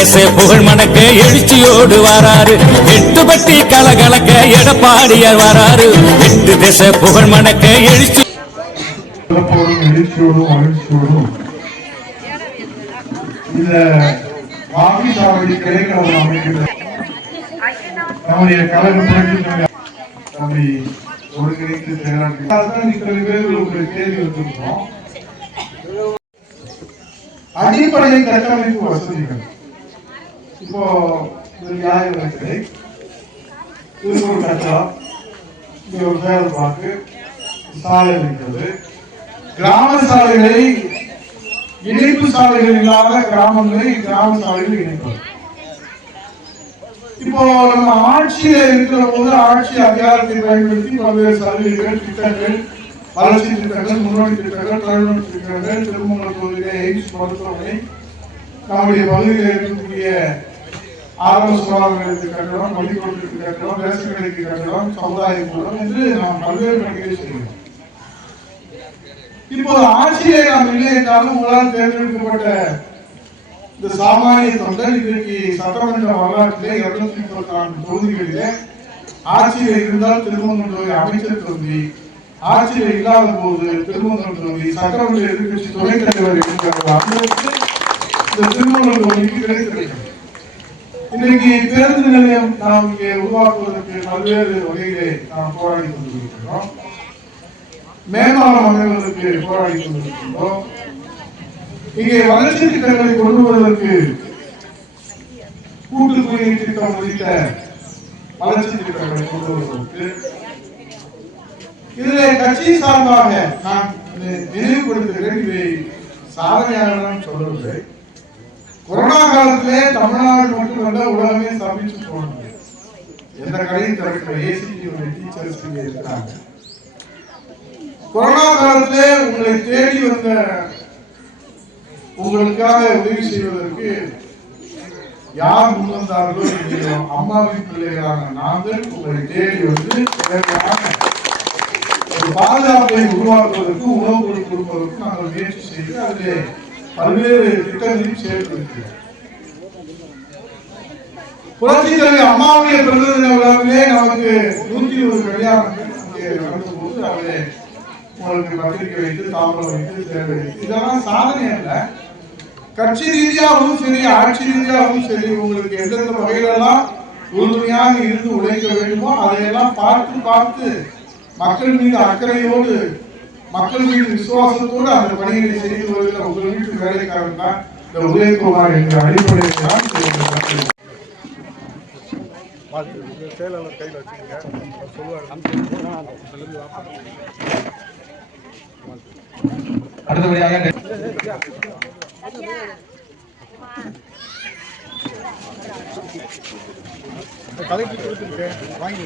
திசை புகழ் மணக்க எழுச்சியோடு வராரு. எட்டு பட்டி கலகலக்க எடப்பாடியார் வராரு. எட்டு திசை புகழ் மணக்க எழுச்சியோடும் மகிழ்ச்சியோடும் இந்த வாக்குச்சாவடி கிடைக்கிறது அமைக்கின்ற நம்முடைய கழக புரட்சி தம்பி ஒருங்கிணைத்து செயலாற்றி இத்தனை பேர் ஒரு தேதி வந்திருக்கிறோம். அடிப்படை கட்டமைப்பு வசதிகள் இப்போ நியாயவிலை இது ஒரு கட்டடம், இங்க ஒரு பேர் பார்க்கு, சாலை இருக்கிறது. கிராம சாலைகளை இணைப்பு சாலைகள் இல்லாத கிராமங்களை கிராம சாலைகள் இணைப்பது. இப்போ நம்ம ஆட்சியில இருக்கிற போது ஆட்சி அதிகாரத்தை பயன்படுத்தி பல்வேறு சலுகைகள், திட்டங்கள், வளர்ச்சி திட்டங்கள், முன்னோடி திட்டங்கள், தொழில்நுட்ப திட்டங்கள், திருமங்கலம் தொகுதியிலே எய்ம்ஸ் மருத்துவமனை, நம்முடைய பகுதியில் இருக்கக்கூடிய ஆரம்ப சுகாதார நிலையத்துக்கு கட்டணம், பள்ளிக்கூடத்திற்கு கட்டணம், ரேஷன் கடைக்கு கட்டணம், சமுதாய கூடம் என்று நாம் பல்வேறு பணிகளை செய்கிறோம். இப்போது ஆட்சியை நாம் இல்லை என்றாலும் உங்களால் தேர்ந்தெடுக்கப்பட்ட இந்த சாமானிய தொண்டர் இன்றைக்கு சட்டமன்ற வரலாற்றிலே 234 தொகுதிகளிலே ஆட்சியில இருந்தால் திருமங்கலம் தொகுதி அமைச்சர் தொகுதி, ஆட்சியில இல்லாத போது திருமங்கலம் தொகுதி சட்டமன்ற எதிர்கட்சி துணைத் தலைவர் என்கிற இந்த திருமங்கலம் தொகுதிக்கு கிடைத்திருக்கிறது. இன்றைக்கு பேருந்து நிலையம் நாம் இங்கே உருவாக்குவதற்கு பல்வேறு வகையிலே நாம் போராடி கொண்டிருக்கிறோம். மேம்பாலம் அமைவதற்கு போராடி கொண்டிருக்கின்றோம். இங்கே வளர்ச்சி திட்டங்களை கொண்டு வருவதற்கு கூட்டு குடிநீர் திட்டம் உள்ளிட்ட வளர்ச்சி திட்டங்களை கொண்டு வருவதற்கு இதில் கட்சி சார்பாக நான் நினைவுபடுத்துகிறேன். இதை சாதனையாக சொல்லவில்லை. கொரோனா காலத்திலே தமிழ்நாடு மட்டுமல்ல உலகமே சமைச்சு போனது. எந்த கடையும் திறக்கிற ஏசிபி டீச்சர்ஸ் இங்கே இருக்கிறாங்க. கொரோனா காலத்திலே உங்களை தேடி வந்த உங்களுக்காக உதவி செய்வதற்கு யார் முன் வந்தார்களோ அம்மாவின் பிள்ளைகளான நாங்கள் உங்களை தேடி வந்து ஒரு பாதுகாப்பை உருவாக்குவதற்கு உணவு பொருள் கொடுப்பதற்கு நாங்கள் முயற்சி செய்து அதில் பல்வேறு திட்டங்களையும் செயல்படுத்தினோம். புரட்சி தலைவர் அம்மாவுடைய பிறந்த தின விழாவிலே நமக்கு 120 கல்யாணங்கள் இங்கே நடந்த போது அவரை உங்களுக்கு பத்திரிகை வைத்து தாம்பரம் வைத்து தேர்ந்தெடுத்து இதெல்லாம் சாதனை அல்ல. கட்சி ரீதியாகவும் சரி, ஆட்சி ரீதியாகவும் சரி, உங்களுக்கு எந்தெந்த வகையிலெல்லாம் உறுதுணையாக இருந்து உழைக்க வேண்டுமோ அதையெல்லாம் பார்த்து பார்த்து மக்கள் மீது அக்கறையோடு, மக்கள் மீது விசுவாசத்தோடு அந்த பணிகளை செய்து வருகிற உங்கள் வீட்டு வேலைக்காரன் தான் இந்த உதயகுமார் என்ற அடிப்படையில் தான் செயலாளர் கையில் வச்சுருங்க சொல்லுவார். அடுத்தபடியாக கலைக்கு கொடுத்துருக்கேன், வாங்கி